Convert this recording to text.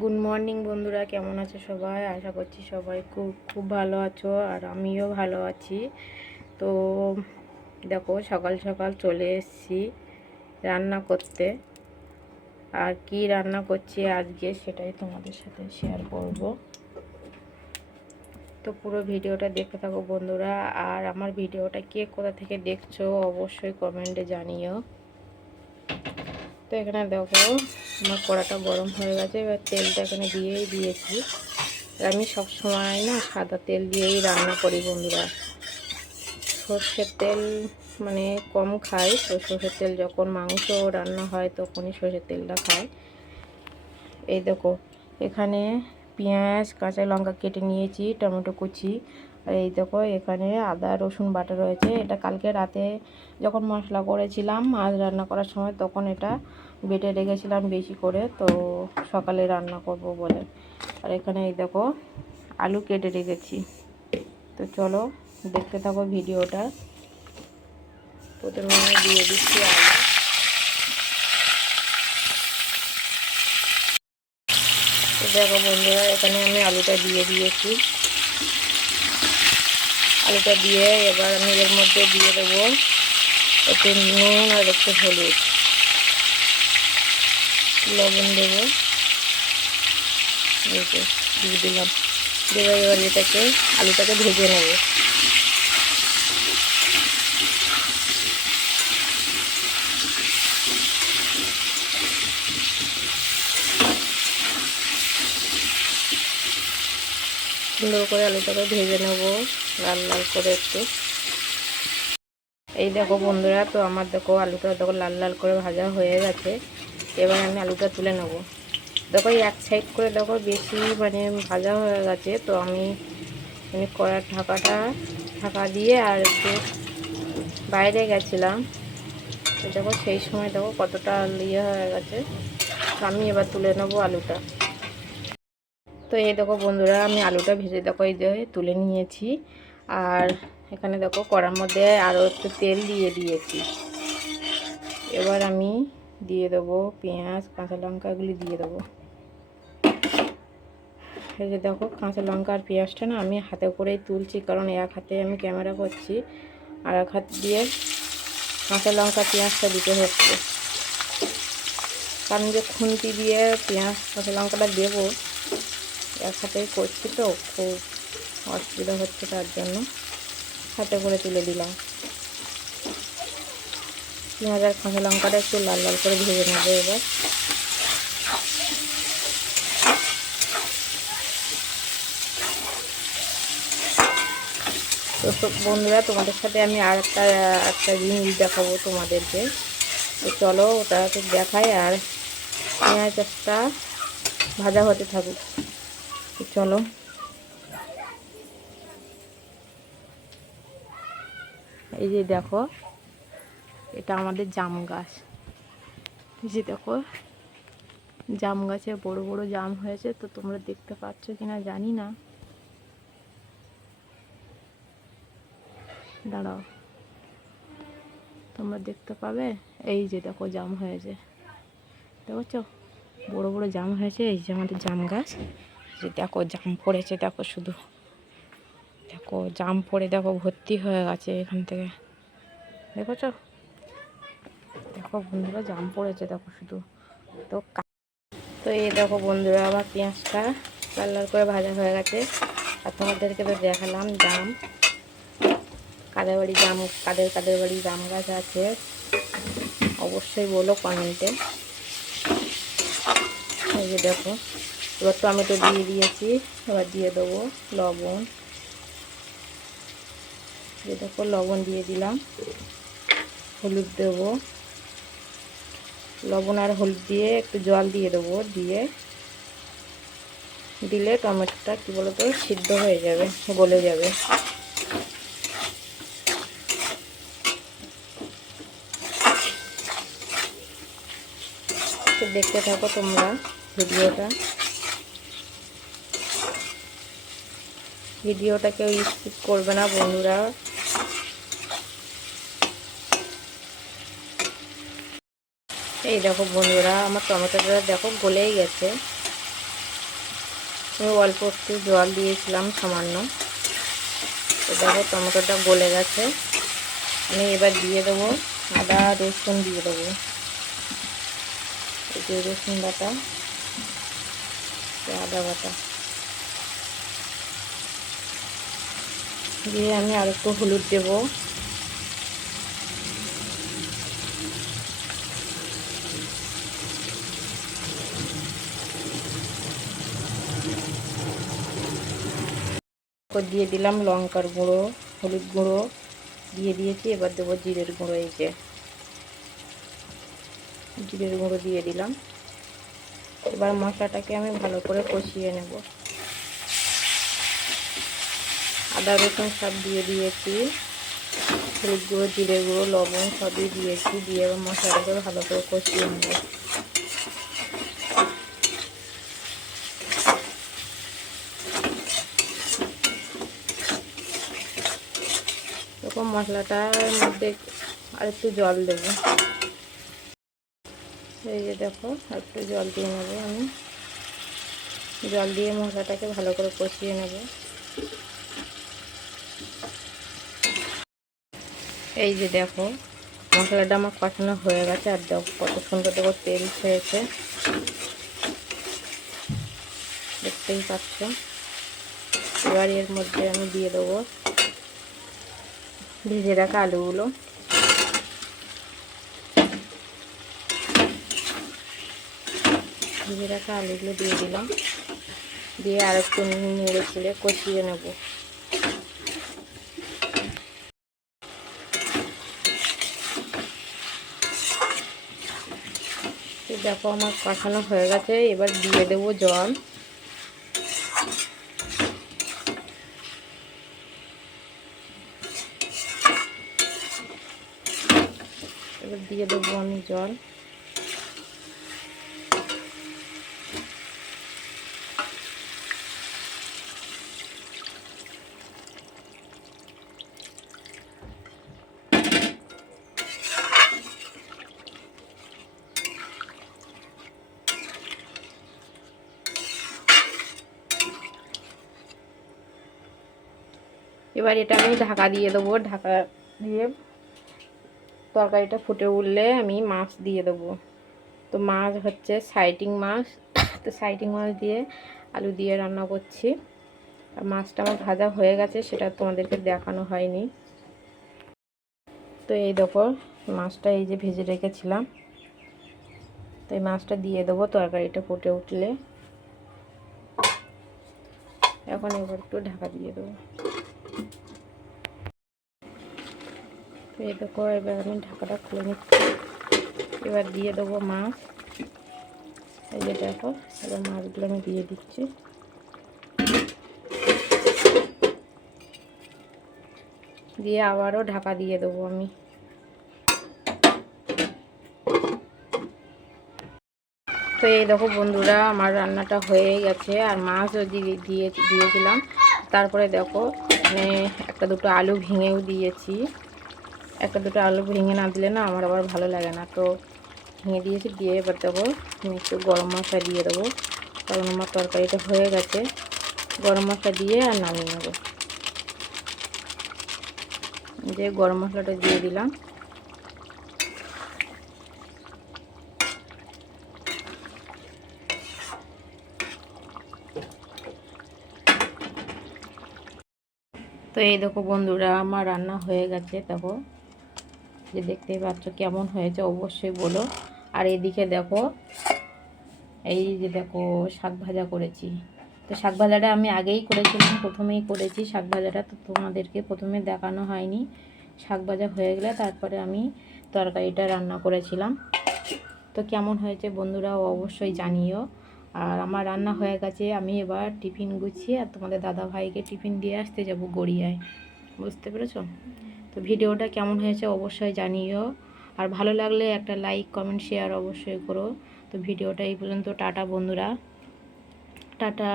Good morning বন্ধুরা, কেমন আছো সবাই? আশা করছি সবাই খুব খুব ভালো আছো, আর আমিও ভালো আছি। তো দেখো, সকাল সকাল চলে এসেছি রান্না করতে। আর কি রান্না করছি আজকে সেটাই তোমাদের সাথে শেয়ার করব। তো পুরো ভিডিওটা দেখতে থাকো বন্ধুরা। আর আমার ভিডিওটা কে কোথা থেকে দেখছো অবশ্যই কমেন্টে জানিও। তো এখানে দেখো, আমার কড়াটা গরম হয়ে গেছে। এবার তেলটা এখানে দিয়েই দিয়েছি। আমি সব সময় না সাদা তেল দিয়েই রান্না করি বন্ধুরা। সর্ষের তেল মানে কম খাই, তো সর্ষের তেল যখন মাংস রান্না হয় তখনই সর্ষের তেলটা খাই। এই দেখো, এখানে পেঁয়াজ কাঁচা লঙ্কা কেটে নিয়েছি, টমেটো কুচি। আর এই দেখো, এখানে আদা রসুন বাটা রয়েছে। এটা কালকে রাতে যখন মশলা করেছিলাম মাছ রান্না করার সময়, তখন এটা বেটে রেখেছিলাম বেশি করে, তো সকালে রান্না করব বলে। আর এখানে এই দেখো, আলু কেটে রেখেছি। তো চলো দেখতে থাকো ভিডিওটা। প্রথমে আমি দিয়ে দিচ্ছি আলু। তো দেখো বন্ধুরা, এখানে আমি আলুটা দিয়ে দিয়েছি। আলুটা দিয়ে এবার আমি এর মধ্যে দিয়ে দেবো একটু নুন আর একটু হলুদ, লবণ দেবো। দিয়ে দিলাম। দেবো এবার আলুটাকে ভেজে নেবো। সুন্দর করে আলুটাকে ভেজে নেবো লাল লাল করে একটু। এই দেখো বন্ধুরা, তো আমার দেখো আলুটা দেখো লাল লাল করে ভাজা হয়ে গেছে। এবার আমি আলুটা তুলে নেব। দেখো এক সাইড করে দেখো বেশি মানে ভাজা হয়ে গেছে, তো আমি কড়ার ঢাকা দিয়ে আর একটু বাইরে গেছিলাম। তো দেখো সেই সময় দেখো কতটা ইয়ে হয়ে গেছে। তো আমি এবার তুলে নেবো আলুটা। তো এই দেখো বন্ধুরা, আমি আলুটা ভেজে দেখো এই যে তুলে নিয়েছি। আর এখানে দেখো কড়ার মধ্যে আরও একটু তেল দিয়ে দিয়েছি। এবার আমি দিয়ে দেবো পেঁয়াজ কাঁচা লঙ্কা, এগুলি দিয়ে দেবো। এই যে দেখো, কাঁচা লঙ্কা আর পেঁয়াজটা না আমি হাতে করেই তুলছি, কারণ এক হাতে আমি ক্যামেরা করছি আর এক হাত দিয়ে কাঁচা লঙ্কা পেঁয়াজটা দিতে হচ্ছে। কারণ যে খুন্তি দিয়ে পেঁয়াজ কাঁচা লঙ্কাটা দেবো, এক হাতেই করছি, তো খুব অসুবিধা হচ্ছে, তার জন্য হাতে করে তুলে দিলাম। পেঁয়াজ আর কাঁচা লঙ্কাটা একটু লাল লাল করে ভেজে নেবো এবার। তো বন্ধুরা, তোমাদের সাথে আমি আর একটা জিনিস দেখাবো তোমাদেরকে। তো চলো ওটা দেখাই, আর পেঁয়াজটা ভাজা হতে থাকুক। তো চলো, এই যে দেখো, এটা আমাদের জাম গাছ। এই যে দেখো, জাম গাছে বড় বড় জাম হয়েছে। তো তোমরা দেখতে পাচ্ছ কিনা জানি না, দাঁড়াও, তোমরা দেখতে পাবে। এই যে দেখো জাম হয়েছে, দেখছো বড় বড় জাম হয়েছে। এই যে আমাদের জাম গাছ, যে দেখো জাম পড়েছে, দেখো শুধু দেখো জাম পড়ে দেখো ভর্তি হয়ে গেছে এখান থেকে, দেখেছো? দেখো বন্ধুরা, জাম পড়েছে দেখো শুধু। তো তো এই দেখো বন্ধুরা, আমার পেঁয়াজটা লাল লাল করে ভাজা হয়ে গেছে। আর তোমাদেরকে তো দেখালাম জাম। কাদের বাড়ি জাম গাছ আছে অবশ্যই বলো কমেন্টে। এই যে দেখো, এবার টমেটো দিয়ে দিয়েছি। এবার দিয়ে দেবো লবণ। যে দেখো লবণ দিয়ে দিলাম, হলুদ দেবো। লবণ আর হলুদ দিয়ে একটু জল দিয়ে দেবো, দিলে টমেটোটা কী বলতো সিদ্ধ হয়ে যাবে, গলে যাবে। তো দেখতে থাকো তোমরা ভিডিওটা কেউ স্কিপ করবে না বন্ধুরা। এই দেখো বন্ধুরা, আমার টমেটোটা দেখো গলেই গেছে। আমি অল্প একটু জল দিয়েছিলাম সামান্য। তো দেখো টমেটোটা গলে গেছে। আমি এবার দিয়ে দেবো আদা রসুন দিয়ে দেবো, এই যে রসুন বাটা, আদা বাটা দিয়ে আমি আর একটু হলুদ দেবো। দিয়ে দিলাম লঙ্কার গুঁড়ো, হলুদ গুঁড়ো দিয়ে দিয়েছি। এবার দেবো জিরের গুঁড়ো, এই যে জিরের গুঁড়ো দিয়ে দিলাম। এবার মশলাটাকে আমি ভালো করে কষিয়ে নেব। আদা রসুন সব দিয়ে দিয়েছি, হলুদ গুঁড়ো, জিরে গুঁড়ো, লবণ সবই দিয়েছি। দিয়ে এবার মশলাটাকে ভালো করে কষিয়ে নেব। এরকম মশলাটার মধ্যে আর একটু জল দেবো। এই যে দেখো আর একটু জল দিয়ে নেবো। আমি জল দিয়ে মশলাটাকে ভালো করে কষিয়ে নেব। এই যে দেখো মশলাটা আমার কষানো হয়ে গেছে। আর দেখো কত সুন্দর দেখো তেল ছেড়েছে, দেখতেই পাচ্ছ। এবার এর মধ্যে আমি দিয়ে দেবো ভেজে রাখা আলুগুলো। ভেজে রাখা আলুগুলো দিয়ে দিলাম। দিয়ে আর একটু নেড়ে চেড়ে কষিয়ে নেব। দেখো আমার কষানো হয়ে গেছে। এবার দিয়ে দেবো জল। এবার দিয়ে দেবো আমি জল। এবার এটা আমি ঢাকা দিয়ে দেবো। ঢাকা দিয়ে তরকারিটা ফুটে উঠলে আমি মাছ দিয়ে দেবো। তো মাছ হচ্ছে সাইটিং মাছ। তো সাইটিং মাছ দিয়ে আলু দিয়ে রান্না করছি। আর মাছটা আমার ভাজা হয়ে গেছে, সেটা তোমাদেরকে দেখানো হয়নি। তো এই দেখো মাছটা এই যে ভেজে রেখেছিলাম। তো এই মাছটা দিয়ে দেবো তরকারিটা ফুটে উঠলে। এখন এবার একটু ঢাকা দিয়ে দেবো। এই দেখো এবার আমি ঢাকাটা খুলে নিচ্ছি। এবার দিয়ে দেবো মাছ। এই যে দেখো এবার মাছগুলো আমি দিয়ে দিচ্ছি। দিয়ে আবারও ঢাকা দিয়ে দেবো আমি। তো এই দেখো বন্ধুরা আমার রান্নাটা হয়ে গেছে। আর মাছও দিয়েছিলাম। তারপরে দেখো মানে একটা দুটো আলু ভেঙেও দিয়েছি। একটা দুটো আলু ভেঙে না দিলে না আমার আবার ভালো লাগে না। তো ভেঙে দিয়েছি। দিয়ে এবার দেবো আমি একটু গরম মশলা দিয়ে দেবো, কারণ আমার তরকারিটা হয়ে গেছে। গরম মশলা দিয়ে আর নামিয়ে নেব। যে গরম মশলাটা দিয়ে দিলাম। তো এই দেখো বন্ধুরা আমার রান্না হয়ে গেছে। দেখো যে দেখতেই পাচ্ছ কেমন হয়েছে অবশ্যই বলো। আর এদিকে দেখো এই যে দেখো শাক ভাজা করেছি। তো শাক ভাজাটা আমি আগেই করেছিলাম, প্রথমেই করেছি শাক ভাজাটা। তো তোমাদেরকে প্রথমে দেখানো হয়নি। শাক ভাজা হয়ে গেলে তারপরে আমি তরকারিটা রান্না করেছিলাম। তো কেমন হয়েছে বন্ধুরা অবশ্যই জানিও। আর আমার রান্না হয়ে গেছে। আমি এবার টিফিন গুছিয়ে আর তোমাদের দাদা ভাইকে টিফিন দিয়ে আসতে যাব গড়িয়ায়। বুঝতে পেরেছো? তো ভিডিওটা কেমন হয়েছে অবশ্যই জানিও। আর ভালো লাগলে একটা লাইক কমেন্ট শেয়ার অবশ্যই করো। তো ভিডিওটা এই পর্যন্ত। টাটা বন্ধুরা, টাটা।